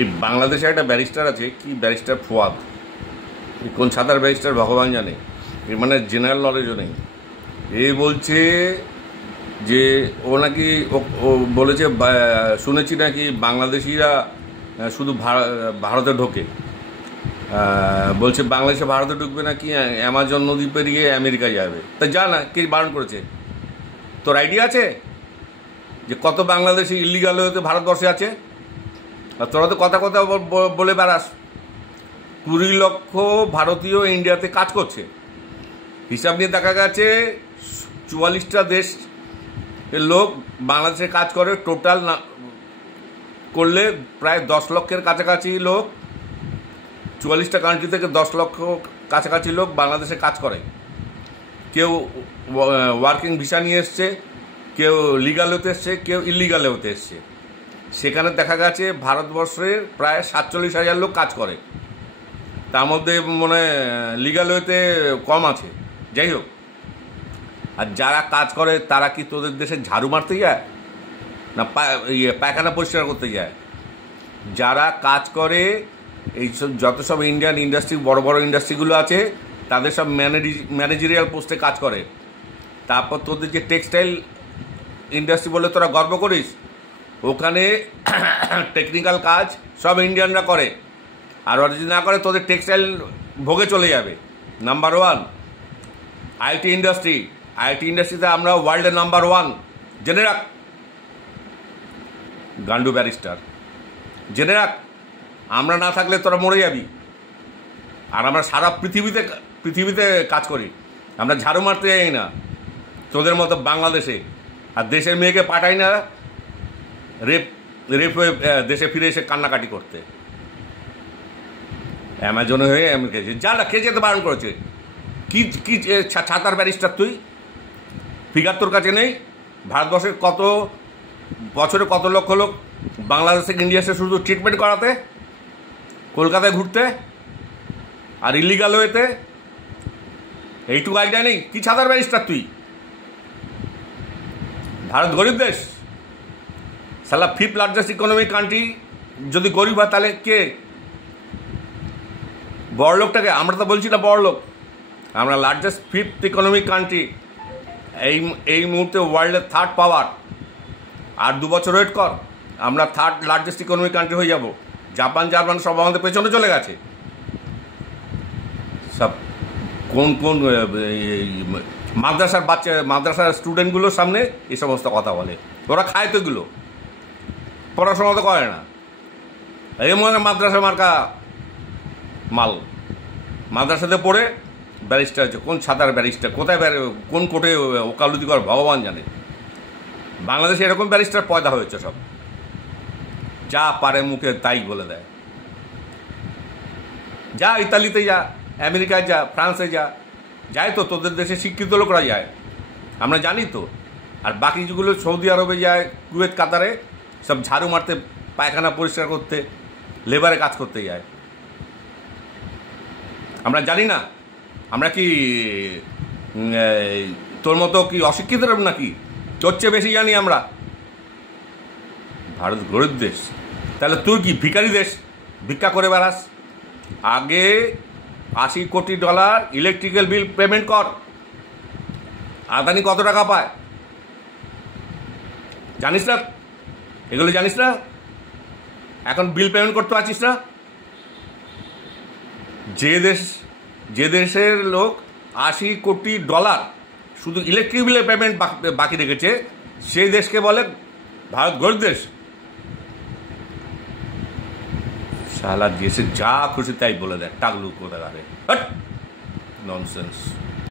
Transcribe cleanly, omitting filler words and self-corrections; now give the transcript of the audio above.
এই বাংলাদেশে একটা ব্যারিস্টার আছে, কি ব্যারিস্টার ফুয়াদ, কোন ছাতার ব্যারিস্টার ভগবান জানে, এর মানে জেনারেল নলেজও নেই। এ বলছে যে ও নাকি ও বলেছে শুনেছি নাকি বাংলাদেশিরা শুধু ভারতে ঢোকে, বলছে বাংলাদেশে ভারতে ঢুকবে নাকি অ্যামাজন নদী পেরিয়ে আমেরিকায় যাবে। তা যা না, কে বারণ করেছে? তোর আইডিয়া আছে যে কত বাংলাদেশি ইলিগাল হতে ভারতবর্ষে আছে? আর তোরা তো কথা কথা বলে বেড়াস 20 লক্ষ ভারতীয় ইন্ডিয়াতে কাজ করছে। হিসাব নিয়ে দেখা গেছে 44টা দেশ এর লোক বাংলাদেশে কাজ করে। টোটাল না করলে প্রায় 10 লক্ষের কাছাকাছি লোক, 44টা কান্ট্রি থেকে 10 লক্ষ কাছাকাছি লোক বাংলাদেশে কাজ করে। কেউ ওয়ার্কিং ভিসা নিয়ে এসছে, কেউ লিগাল হতে এসছে, কেউ ইলিগাল হতে এসছে। সেখানে দেখা গেছে ভারতবর্ষের প্রায় 47,000 লোক কাজ করে, তার মধ্যে মনে লিগাল হতে কম আছে। যাই হোক, আর যারা কাজ করে তারা কি তোদের দেশে ঝাড়ু মারতে যায় না পায়খানা পরিষ্কার করতে যায়? যারা কাজ করে এই সব যত সব ইন্ডিয়ান ইন্ডাস্ট্রি, বড় বড় ইন্ডাস্ট্রিগুলো আছে, তাদের সব ম্যানেজেরিয়াল পোস্টে কাজ করে। তারপর তোদের যে টেক্সটাইল ইন্ডাস্ট্রি বলে তোরা গর্ব করিস, ওখানে টেকনিক্যাল কাজ সব ইন্ডিয়ানরা করে। আর ওরা যদি না করে তোদের টেক্সটাইল ভোগে চলে যাবে। নাম্বার 1 আইটি ইন্ডাস্ট্রি, আইটি ইন্ডাস্ট্রিতে আমরা ওয়ার্ল্ডের নাম্বার 1। জেনে রাখ গান্ডু ব্যারিস্টার, জেনে রাখ, আমরা না থাকলে তোরা মরে যাবি। আর আমরা সারা পৃথিবীতে কাজ করি, আমরা ঝাড়ু মারতে যাই না তোদের মতো বাংলাদেশে। আর দেশের মেয়েকে পাঠাই না রেপ হয়ে দেশে ফিরে এসে কান্নাকাটি করতে। অ্যামাজনে হয়ে আমেরিকা যা না, কে যেতে বারণ করেছে? কি কি ছাতার ব্যারিস্টার তুই? ফিগার তোর কাছে নেই? ভারতবর্ষের কত বছরে কত লক্ষ লোক বাংলাদেশ থেকে ইন্ডিয়া এসে শুধু ট্রিটমেন্ট করাতে, কলকাতায় ঘুরতে আর ইলিগাল হয়েতে? এইটুকু আইডিয়া নেই? কি ছাতার ব্যারিস্টার তুই? ভারত গরিব দেশ, সালা 5th লার্জেস্ট ইকোনমিক কান্ট্রি। যদি গরিব হয় তাহলে কে বড় লোকটাকে? আমরা তো বলছি না বড় লোক, আমরা লার্জেস্ট 5th ইকোনমিক কান্ট্রি, এই মুহূর্তে ওয়ার্ল্ডের 3rd পাওয়ার। আর 2 বছর ওয়েট কর, আমরা 3rd লার্জেস্ট ইকোনমিক কান্ট্রি হয়ে যাব। জার্মান সব আমাদের পেছনে চলে গেছে। সব কোন মাদ্রাসার স্টুডেন্টগুলোর সামনে এই সমস্ত কথা বলে। ওরা খায় তো এগুলো, পড়াশোনা তো করে না। এই মনে মাদ্রাসা মার্কা মাল, মাদ্রাসাতে পড়ে ব্যারিস্টার আছে। কোন ছাতার ব্যারিস্টার, কোথায় কোন কোর্টে ওকালতি করে ভগবান জানে। বাংলাদেশে এরকম ব্যারিস্টার পয়দা হয়েছে, সব যা পারে মুখে তাই বলে দেয়। যা ইতালিতে যা, আমেরিকায় যা, ফ্রান্সে যা, যায় তো তোদের দেশে শিক্ষিত লোকরা যায়, আমরা জানি তো। আর বাকি যেগুলো সৌদি আরবে যায়, কুয়েত, কাতারে, সব ঝাড়ু মারতে, পায়খানা পরিষ্কার করতে, লেবারে কাজ করতে যায়। আমরা জানি না? আমরা কি তোর মতো কি অশিক্ষিত নাকি? তোর চেয়ে বেশি জানি আমরা। ভারত গরিব দেশ, তাহলে তুই কি ভিখারি দেশ? ভিক্ষা করে বেড়াস। আগে $80 কোটি ইলেকট্রিক্যাল বিল পেমেন্ট কর। আদানি কত টাকা পায় জানিস না? এগুলো জানিস না? এখন বিল পেমেন্ট করতে পারছিস না? যে দেশের লোক $80 কোটি শুধু ইলেকট্রিক বিলের পেমেন্ট বাকি রেখেছে, সেই দেশকে বলে ভারত গরিব দেশ। শালা দেশে যা খুশি তাই বলে দেয়, টাগলু কোথাকারে। ননসেন্স।